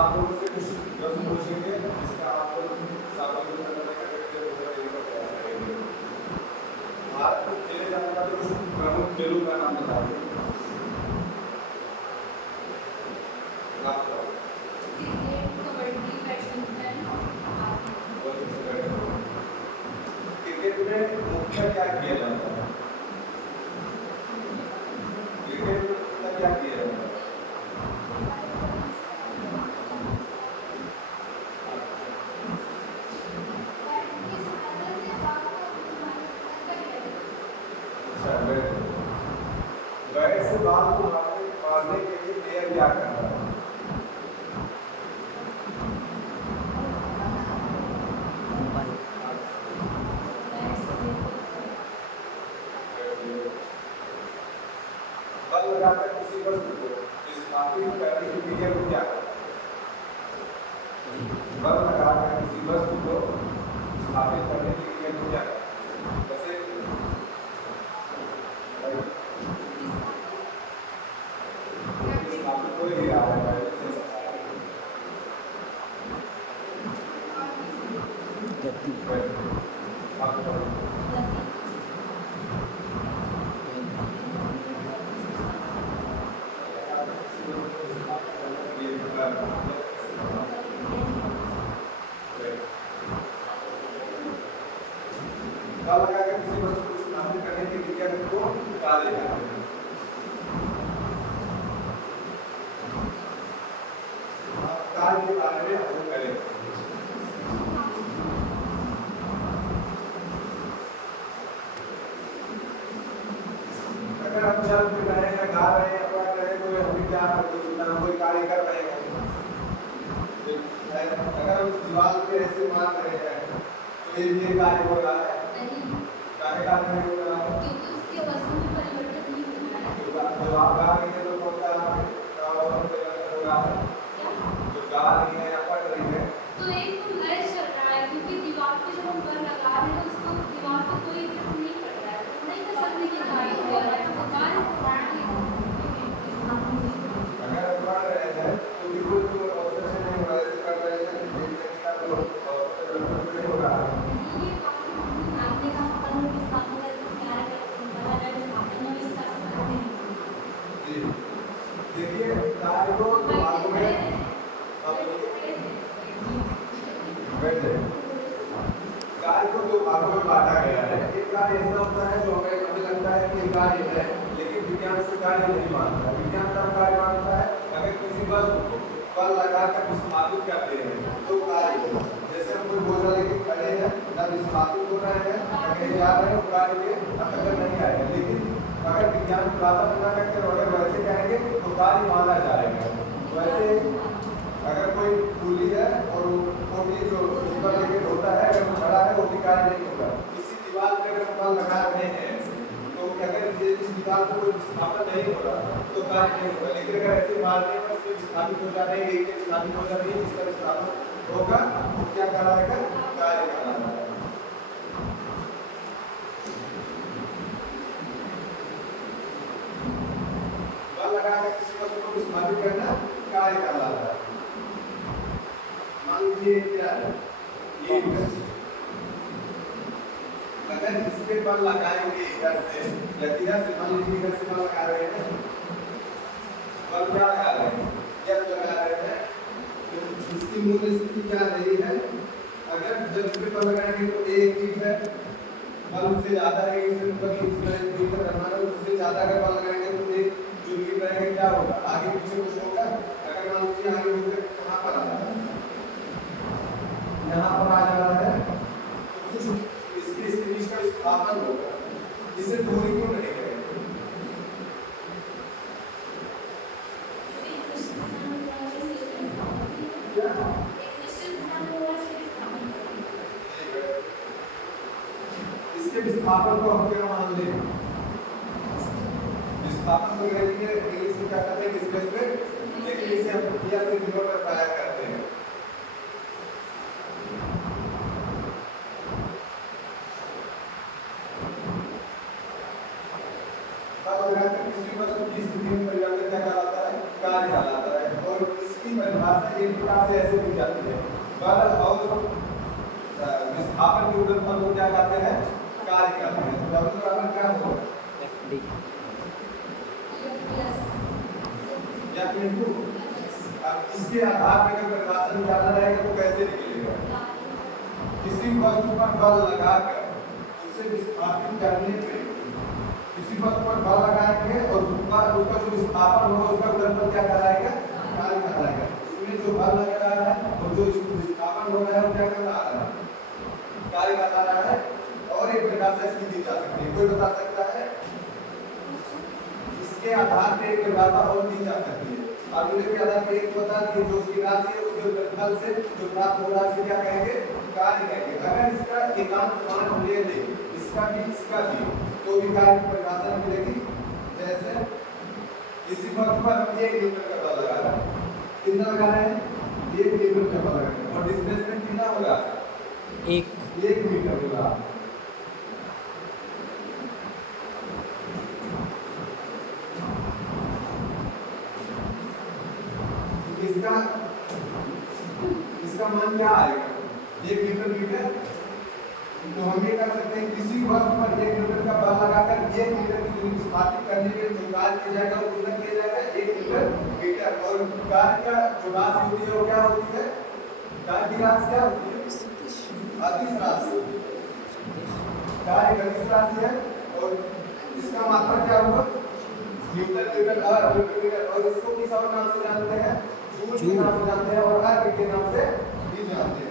आप लोगों से कुछ प्रश्न पूछेंगे जिसका आप लोग सामने करने का व्यक्ति करेंगे। भारत को खेले जाने वाले कुछ प्रमुख खेलों का नाम बताइए। Cricket, kabaddi, badminton. क्रिकेट में मुख्य क्या किया जाता है? क्रिकेट में क्या किया जाता है? बैट से बाल को मारने के लिए प्लेयर क्या करता है? बल लगाकर किसी वस्तु को स्थापित करने की क्रिया को क्या कहते हैं? बल लगाकर किसी वस्तु को स्थापित करने की क्रिया को क्या कहते हैं? कोई भी आ रहा है बल लगाकर किसी वस्तु को स्थापित करने की क्रिया को कार्य कहते हैं। कार्य के बारे में हम करेंगे। अगर हम चल फिर रहे हैं, गा रहे हैं, अपना रहे हैं, तो हमें क्या कोई कार्य कर रहे हैं। अगर हम दीवार पे ऐसे मार रहे हैं तो ये कार्य हो रहा है कार्य नहीं हो रहा है, क्योंकि उसके वजन में परिवर्तन नहीं हो रहा है। जब आप गा रही हैं तो कौन सा परिवर्तन हो रहा है? जो गा रही है या पढ़ रही है तो एक तो लय चल रहा है, क्योंकि दीवार पे जब हम बल लगा रहे हैं उसको दीवार पे कोई इफेक्ट नहीं पड़ रहा है, तो नहीं कर सकते कि कार्य हो रहा है, तो कार्य हो रहा है। अगर पढ़ रहे हैं तो बिल्कुल तो ऑब्जर्वेशन नहीं हो रहा है, कर रहे हैं देखने का तो ऑब्जर्वेशन नहीं हो रहा है। ये आपने कहा बल में स्थापना करके कार्य करते हैं, बल में स्थापना में स्थापना करते हैं। जी देखिए कार्य को भागों में कार्य को दो भागों में बांटा गया है। एक कार्य ऐसा होता है जो हमें लगता है कि कार्य है, लेकिन विज्ञान से कार्य नहीं मानता। विज्ञान तब कार्य मानता है अगर किसी वस्तु को बल लगाकर स्थापित करते हैं तो कार्य होगा। जैसे हम कोई बोल रहे हैं खड़े हैं, तब स्थापित हो रहे हैं, कहीं जा रहे हैं, कार्य के अंतर्गत नहीं आएगा। लेकिन अगर विज्ञान की बात ना करके अगर वैसे कहेंगे तो कार्य माना जाएगा। वैसे अगर कोई कूली है और वो भी जो ऊपर लेके होता है, अगर वो खड़ा है वो भी कार्य नहीं होगा। इसी दीवार पे अगर बल लगा रहे हैं तो अगर इस दीवार को कोई स्थापित नहीं हो रहा तो कार्य नहीं होगा। लेकिन अगर ऐसे मारने पर सिर्फ स्थापित हो जा रहे हैं, एक स्थापित हो जा रही है, जिसका स्थापित होगा तो क्या कहलाएगा? कार्य कहलाएगा। बल लगाकर किसी वस्तु को स्थापित करना कार्य कहलाता है। मान लीजिए क्या है ये अगर इस पे बल लगाएंगे इधर से या इधर से, मान लीजिए इधर से बल लगा रहे हैं, बल क्या लगा रहे हैं, जब लगा रहे हैं तो इसकी मूल स्थिति क्या रही है? अगर जब इस पे बल लगाएंगे तो एक हीट है, बल उससे ज्यादा है, इससे ऊपर हीट करना है, उससे ज्यादा अगर बल लगाएंगे तो एक जो हीट रहेगा क्या होगा? आगे पीछे कुछ होगा। अगर मान लीजिए आगे होकर कहाँ पर आ रहा है, यहाँ पर आ जा रहा है तो कुछ इसकी स्थिति का स्थापन होगा, जिसे दूरी क्यों नहीं करेंगे? इसके विस्थापन को हम क्या मान लें? विस्थापन को इंग्लिश में क्या कहते हैं? डिस्प्लेसमेंट। लेकिन इसे हम क्रिया से जुड़कर बताया करते हैं। किसी वस्तु की स्थिति में परिवर्तन क्या कहलाता है? कार्य कहलाता है। और इसकी परिभाषा परिभाषा एक प्रकार से ऐसे दी जाती है। बल और विस्थापन के गुणनफल को क्या कहते हैं? कार्य कहते हैं। तो W बराबर क्या होगा? FD या फिर टू। अब इसके आधार पर अगर परिभाषा निकालना रहेगा तो कैसे निकलेगा? किसी वस्तु पर बल लगाकर उसे विस्थापित करने पे किसी वस्तु पर बल लगाएंगे और उसका जो विस्थापन होगा उसका गुणनफल क्या कहलाएगा? कार्य कहलाएगा। इसमें जो बल लग रहा है और जो विस्थापन हो रहा है वो क्या कहला रहा है? कार्य कहला रहा है। और एक परिभाषा इसकी दी जा सकती है, कोई बता सकता है? इसके आधार पर एक परिभाषा और दी जा सकती है। फॉर्मूले के आधार पर एक बता दिए जो उसकी राशि है उसके गुणनफल से जो प्राप्त हो रहा है क्या कहेंगे? कार्य कहेंगे। अगर इसका एकांत मान ले ले इसका भी तो भी कार्य की परिभाषा मिलेगी। जैसे किसी वस्तु पर हम 1 न्यूटन का बल लगा रहे हैं, कितना लगा रहे हैं? 1 न्यूटन का बल लगा रहे हैं और डिस्प्लेसमेंट कितना होगा? 1 मीटर होगा। इसका मान क्या आएगा? 1 न्यूटन मीटर। तो हम ये कर सकते हैं किसी वस्तु पर 1 न्यूटन का बल लगाकर 1 मीटर की दूरी स्थापित करने के जो कार्य किया जाएगा वो कितना किया जाएगा? 1 मीटर मीटर। और कार्य का जो राशि होती है वो क्या होती है? कार्य की राशि क्या होती है? अदिश राशि। कार्य गतिज राशि है और इसका मात्रा क्या होगा? न्यूटन मीटर और मीटर। और इसको किस और नाम से जानते हैं? जूल के नाम से जानते हैं और अर्ग के नाम से भी जानते हैं।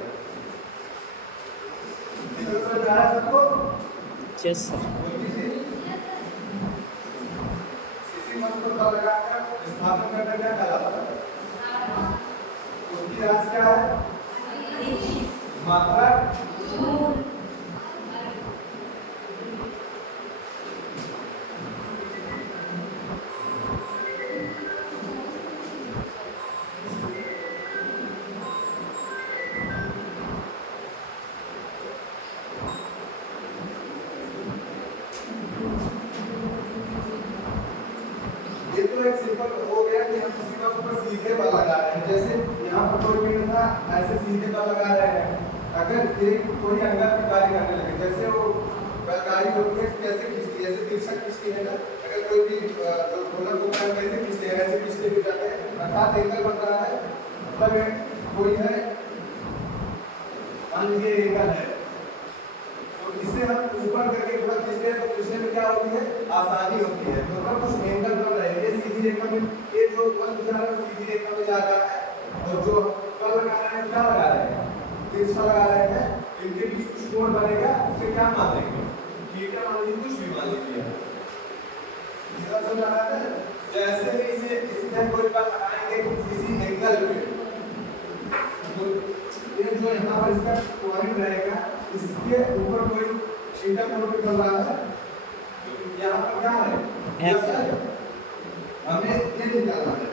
सबको यस सर। किसी वस्तु पर लगाकर विस्थापन करना क्या कहलाता है? उसकी राशि क्या है? मात्रा एक सिंपल हो गया कि हम किसी वस्तु पर सीधे बल लगा रहे हैं। जैसे यहाँ पर कोई पिंड था, ऐसे सीधे बल लगा रहे हैं। अगर एक कोई अंगल की कार्य करने लगे, जैसे वो बलकारी होती है कैसे खींचती है? ऐसे तिरछा खींचती है ना। अगर कोई भी ढोलक को कैसे खींचते हैं? ऐसे खींचते हुए जाते हैं, अर्थात एंगल बन रहा है। मतलब कोई है, मान लीजिए एंगल है, तो इसे हम ऊपर करके थोड़ा खींचते हैं तो खींचने में क्या होती है? आसानी होती है। तो मतलब कुछ एंगल बन रहे हैं। ये सीधी रेखा में ये जो बल जा रहा है वो सीधी रेखा में जा रहा है और जो बल लगा रहे हैं क्या लगा रहे हैं? तिरछा लगा रहे हैं। इनके बीच कुछ कोण बनेगा, उसे क्या मान लेंगे? थीटा मान लीजिए, कुछ भी मान लीजिए। इसका समझ आ रहा है? जैसे ही इसे इसमें कोई बल लगाएंगे किसी एंगल पे तो ये जो यहाँ पर इसका पॉइंट रहेगा इसके ऊपर कोई थीटा कोण पे चल रहा है। यहाँ पर क्या है? हमें ये निकालना है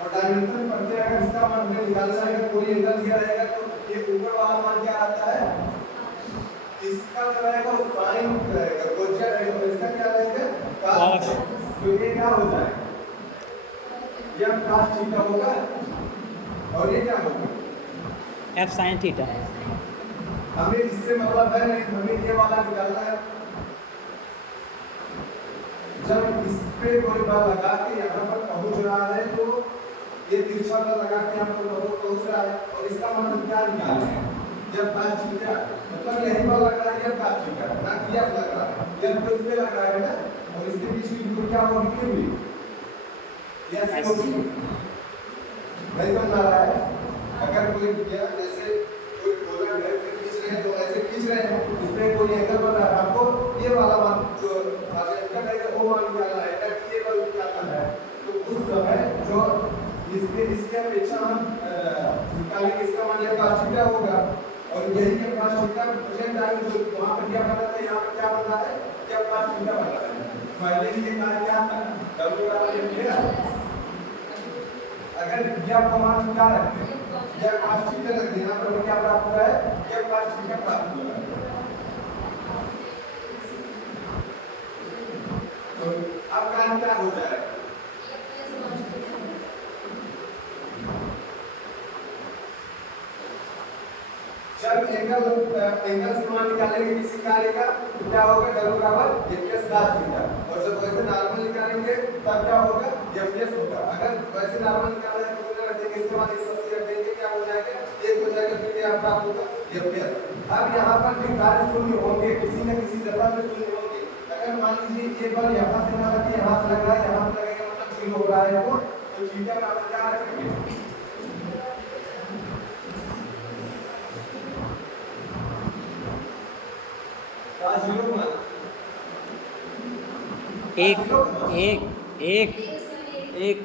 और डायमेंशन पढ़ते अगर इसका मान हमें निकालना है, कोई एंगल दिया रहेगा तो ये ऊपर वाला मान क्या आता है? इसका जो रहेगा वो साइन रहेगा, कोज्या रहेगा। तो इसका क्या रहेगा? cos। तो ये क्या हो जाएगा? यह cos थीटा होगा और ये क्या होगा? F sin theta. हमें इससे मतलब है नहीं, हमें ये वाला निकालना है। जब इस पे कोई बल लगा के यहाँ पर पहुँच रहा है तो ये तिरछा बल लगा के यहाँ पर पहुँच रहा है और इसका मतलब क्या निकालना है? जब cos थीटा मतलब यही बल लग रहा है, जब cos थीटा ना कि F लग रहा है, जब तो इस पे लग रहा है ना और इसके बीच की दूरी क्या होगी? क्यों भी यस होगी। नहीं समझ आ रहा है? अगर कोई जैसे कोई ढोलक है उसे खींच रहे हैं तो ऐसे खींच रहे हैं, इसमें कोई एंगल बन रहा है, आपको ये वाला मान जो एंगल है वो मान निकालना है ना कि ये बल निकालना है। तो उस समय जो इसके अपेक्षा हम निकालेंगे, इसका मान यह cos थीटा होगा और यही के cos थीटा प्रेजेंट टाइम जो वहाँ पर क्या बन रहा है, यहाँ पर क्या बन रहा है? क्या cos थीटा बन रहा है। पहले ही ये कार्य क्या था? W बराबर ये मिलेगा। अगर यह मान क्या रखते हैं? यह cos थीटा रख देना पर क्या प्राप्त हुआ है? यह cos थीटा प्राप्त हुआ है। तो अब कार्य क्या हो जाएगा? जब एंगल से मान निकालेंगे किसी कार्य का तो क्या होगा w बराबर f प्लस cos थीटा, और जब वैसे नॉर्मल निकालेंगे तब क्या होगा f प्लस होगा। अगर वैसे नॉर्मल निकालना है तो रखेंगे, इसके बाद इस राशि रख देंगे, क्या हो जाएगा 1 हो जाएगा, फिर क्या प्राप्त होगा f प्लस। अब यहाँ पर भी कार्य शून्य होंगे, किसी न किसी दशा में शून्य होंगे। अगर मान लीजिए एक बार यहाँ से ना लगे यहाँ से लगा, यहाँ पे लगेगा मतलब 0 हो रहा है तो थीटा बराबर क्या रखेंगे एक एक एक एक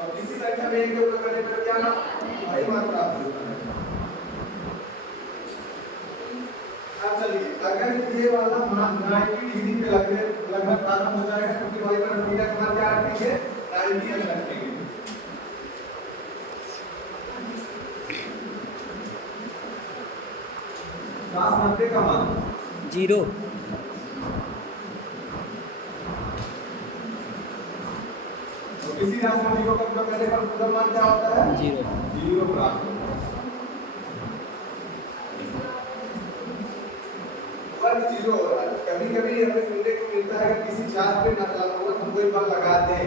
और किसी संख्या में एक योग करने पर क्या सही मान प्राप्त होता है। अब चलिए अगर ये वाला मान 90 डिग्री पे लगभग प्रारंभ हो जाएगा, क्योंकि वही पर थीटा का मान क्या रखेंगे 90 रखेंगे। cos 90 का मान 0 किसी राशि में 0 का प्रयोग करने पर पूर्ण मान क्या होता है 0 प्राप्त होता है। और चीजों कभी-कभी हमें सुनने को मिलता है कि किसी चार्ज पे मतलब हम कोई बल लगा दें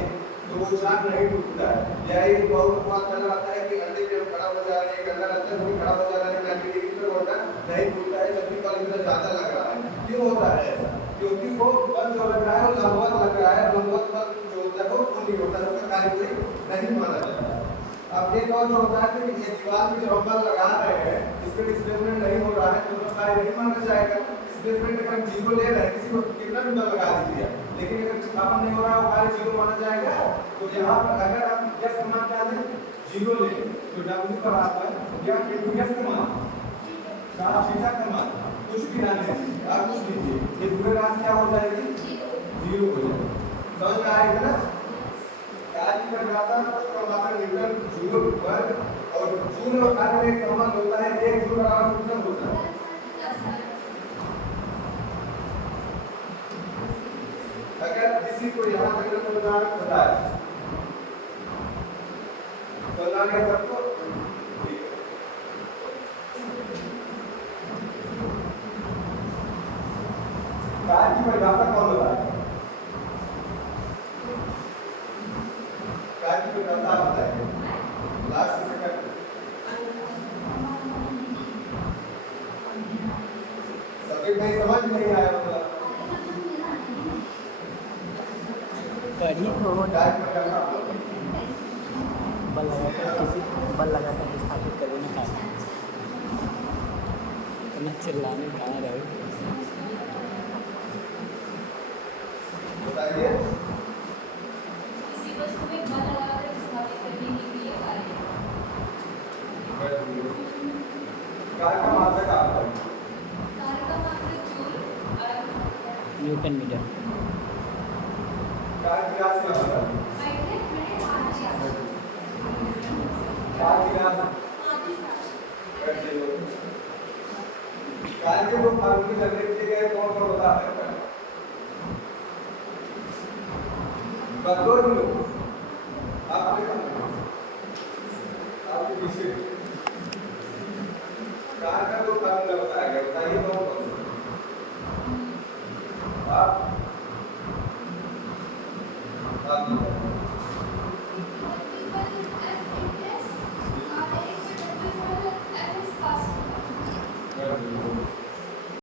तो वो चार्ज नहीं टूटता है, या एक बहुत बात नजर आता है कि अंडे पे खड़ा हो जा रहा है, अंदर अंदर भी खड़ा हो जा रहा है, 90 डिग्री पे होता नहीं टूटता है, जबकि बल इतना ज्यादा लग रहा है। क्यों होता है ऐसा? क्योंकि वो बल जो लग रहा है वो लंबवत लग रहा है, लंबवत बल जो होता है वो पूर्ण होता है, उसका कार्य कोई नहीं माना जाता है। अब एक और जो होता है कि ये दीवार में जो हम बल लगा रहे हैं इसमें डिस्प्लेसमेंट नहीं हो रहा है तो उसका कार्य नहीं माना जाएगा। डिस्प्लेसमेंट अगर हम 0 ले रहे हैं, किसी को कितना भी बल लगा दीजिए, लेकिन अगर विस्थापन नहीं हो रहा है वो कार्य 0 माना जाएगा। तो यहाँ पर अगर आप s का मान क्या लें 0 ले तो w बराबर या into s का मान cos थीटा का मान कुछ भी ना लीजिए, आप कुछ लीजिए, ये पूरी राशि क्या हो जाएगी 0 हो जाएगी। समझ में आएगा ना? कार्य की परिभाषा उसका मतलब न्यूटन जूल वर्ग और जूल और कार्य में एक संबंध होता है, 1 जूल बराबर कितना होता है। अगर किसी को यहाँ तक समझना पता है तो लागे सबको कार्य की परिभाषा कौन बताएगा? कार्य की परिभाषा बताएगा लास्ट सेकंड सभी कहीं समझ नहीं आया मतलब पढ़ी तो कार्य की परिभाषा बल लगाकर विस्थापित कर देना था। इतना चिल्लाने कहाँ रहे बताइए। किसी वस्तु में बल लगाकर विस्थापित करने के लिए कार्य कार्य का मात्रक आपका कार्य का मात्रक जूल और न्यूटन मीटर। कार्य की राशि का मात्रक कार्य की राशि कार्य के दो फार्मूले जनरेट किए गए कौन कौन बता सकता है? बदलो ही लोग आपके पीछे कार्य का दो फार्मूला बताया गया, बताइए कौन कौन से आप